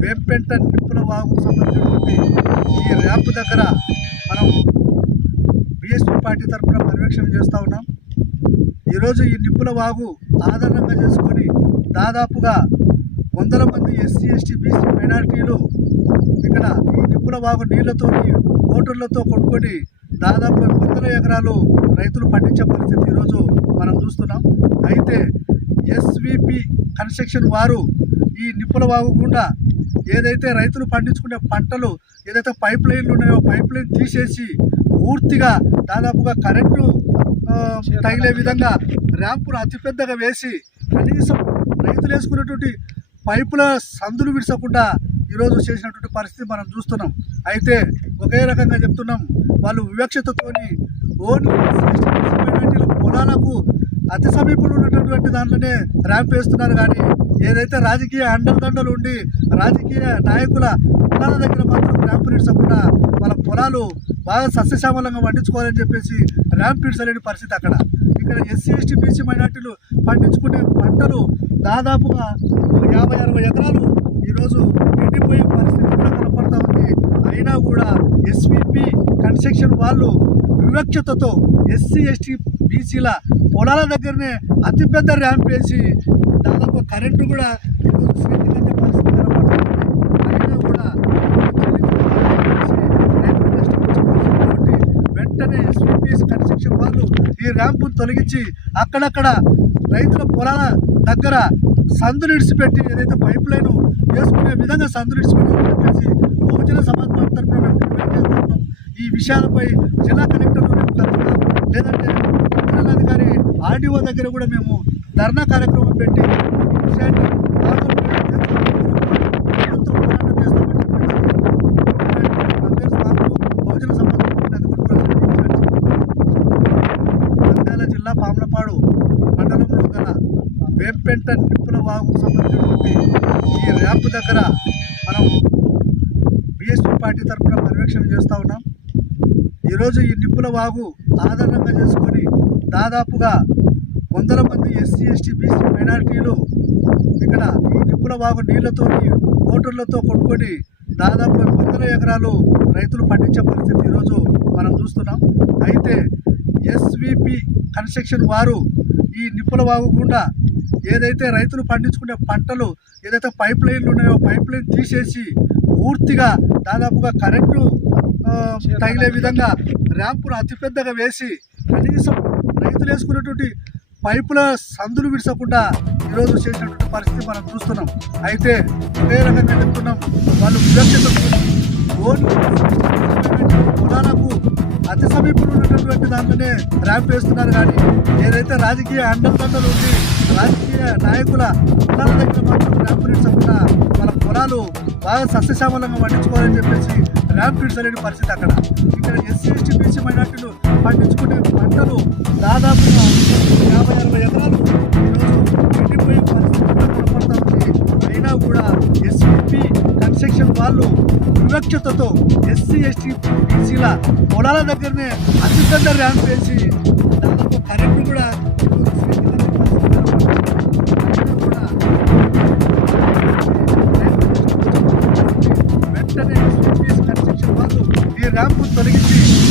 నిప్పుల వాగుకు సంబంధించినటువంటి ఈ ర్యాంప్ దగ్గర మనం బిఎస్పీ పార్టీ తరఫున పర్యవేక్షణ చేస్తూ ఉన్నాం. ఈరోజు ఈ నిప్పుల వాగు ఆధారంగా చేసుకొని దాదాపుగా వందల మంది ఎస్సీ ఎస్టీ బీసీ మైనారిటీలు ఇక్కడ ఈ నిప్పుల వాగు నీళ్ళతో మోటార్లతో కొట్టుకొని దాదాపు వందల ఎకరాలు రైతులు పండించే పరిస్థితి ఈరోజు మనం చూస్తున్నాం. అయితే ఎస్విపి కన్స్ట్రక్షన్ వారు ఈ నిప్పుల వాగు గుండా ఏదైతే రైతులు పండించుకునే పంటలు ఏదైతే పైప్ లైన్లు ఉన్నాయో పైప్ లైన్ తీసేసి పూర్తిగా దాదాపుగా కరెంటు తగిలే విధంగా ర్యాంపును అతిపెద్దగా వేసి కనీసం రైతులు వేసుకునేటువంటి పైపుల సందులు విడిచకుండా ఈరోజు చేసినటువంటి పరిస్థితి మనం చూస్తున్నాం. అయితే ఒకే రకంగా చెప్తున్నాం వాళ్ళు వివక్షతతోని ఓన్లీ పొలాలకు అతి సమీపంలో ఉన్నటువంటి దాంట్లోనే ర్యాంప్ వేస్తున్నారు కానీ ఏదైతే రాజకీయ అండదండలు ఉండి రాజకీయ నాయకుల పొలాల దగ్గర మాత్రం ర్యాంప్ ఇడ్చకుండా వాళ్ళ పొలాలు బాగా సస్యశ్యామలంగా పండించుకోవాలని చెప్పేసి ర్యాంప్ ఇడ్చలేని పరిస్థితి అక్కడ. ఇక్కడ ఎస్సీ ఎస్టీ బీసీ మైనార్టీలు పండించుకునే పంటలు దాదాపుగా యాభై అరవై ఎకరాలు ఈరోజు ఎండిపోయే పరిస్థితి కూడా కనపడతా ఉంది. అయినా కూడా ఎస్విపి కన్స్ట్రక్షన్ వాళ్ళు వివక్షతతో ఎస్సీ ఎస్టీ బీసీల పొలాల దగ్గరనే అతిపెద్ద ర్యాంప్ వేసి దాదాపు కరెంటు కూడా పరిస్థితి అయినా కూడా వెంటనే కన్స్ట్రక్షన్ వాళ్ళు ఈ ర్యాంపును తొలగించి అక్కడక్కడ రైతుల పొలాల దగ్గర సందులు ఇడిచిపెట్టి ఏదైతే పైప్ లైన్ వేసుకునే విధంగా సందులు ఇడిచిపెట్టాలని చెప్పేసి బహుజన సమాజ్ తరఫున మేము ఈ విషయాలపై జిల్లా కలెక్టర్ లేదంటే ఆర్డీఓ దగ్గర కూడా మేము ధర్నా కార్యక్రమం పెట్టి ఈ విషయాన్ని జిల్లా పాములపాడు మండలంలో గల వేంపెంట నిప్పుల వాగుకు సంబంధించినటువంటి ఈ ర్యాంప్ దగ్గర మనం బిఎస్పీ పార్టీ తరఫున పర్యవేక్షణ చేస్తూ ఉన్నాం. ఈరోజు ఈ నిప్పుల వాగు ఆధారంగా చేసుకొని దాదాపుగా వందల మంది ఎస్సీ ఎస్టీ బీసీ మైనార్టీలు ఇక్కడ ఈ నిప్పుల వాగు నీళ్ళతో మోటార్లతో కొట్టుకొని దాదాపు వందల ఎకరాలు రైతులు పండించే పరిస్థితి ఈరోజు మనం చూస్తున్నాం. అయితే ఎస్విపి కన్స్ట్రక్షన్ వారు ఈ నిప్పుల వాగు గుండా ఏదైతే రైతులు పండించుకునే పంటలు ఏదైతే పైప్ లైన్లు ఉన్నాయో పైప్ లైన్ తీసేసి పూర్తిగా దాదాపుగా కరెంటు తగిలే విధంగా ర్యాంపును అతిపెద్దగా వేసి కనీసం రైతులు వేసుకునేటువంటి పైపుల సందులు విడిచకుండా ఈరోజు చేసినటువంటి పరిస్థితి మనం చూస్తున్నాం. అయితే ఇదే రకంగా చెప్తున్నాం. వాళ్ళు వివక్షత పొలాలకు అతి సమీపంలో ఉన్నటువంటి దాంట్లోనే ర్యాంప్ వేస్తున్నారు. కానీ ఏదైతే రాజకీయ అండదండలు ఉండి రాజకీయ నాయకుల పొలాల దగ్గర మాత్రం ర్యాంప్ ఇడ్చకుండా వాళ్ళ పొలాలు బాగా సస్యశ్యామలంగా పండించుకోవాలని చెప్పేసి ర్యాంపిడ్స్ ఇడ్చలేని పరిస్థితి అక్కడ. ఇక్కడ ఎస్సీ ఎస్టీ బీసీ మైనార్టీలు పండించుకునే పంటలు దాదాపుగా యాభై అరవై ఎకరాలు ఈరోజు ఎండిపోయే పరిస్థితి కనపడతా ఉంది అయినా కూడా ఎస్పీ కన్స్ట్రక్షన్ వాళ్ళు వివక్షతతో ఎస్సీ ఎస్టీ బీసీల పొలాల దగ్గరనే అతిపెద్ద ర్యాంప్ వేసి దాదాపు కరెంటు కూడా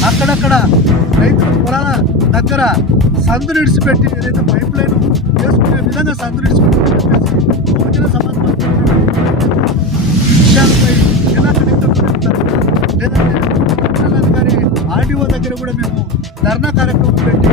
అక్కడక్కడ రైతుల పొలాల దగ్గర సందులు ఇడిచిపెట్టి ఏదైతే పైప్ లైన్ వేసుకునే విధంగా సందులు ఇడిచిపెట్టాలని చెప్పేసి బహుజన విషయాలపై జిల్లా కలెక్టర్ లేదంటే ఆర్డీఓ దగ్గర కూడా మేము ధర్నా కార్యక్రమం పెట్టి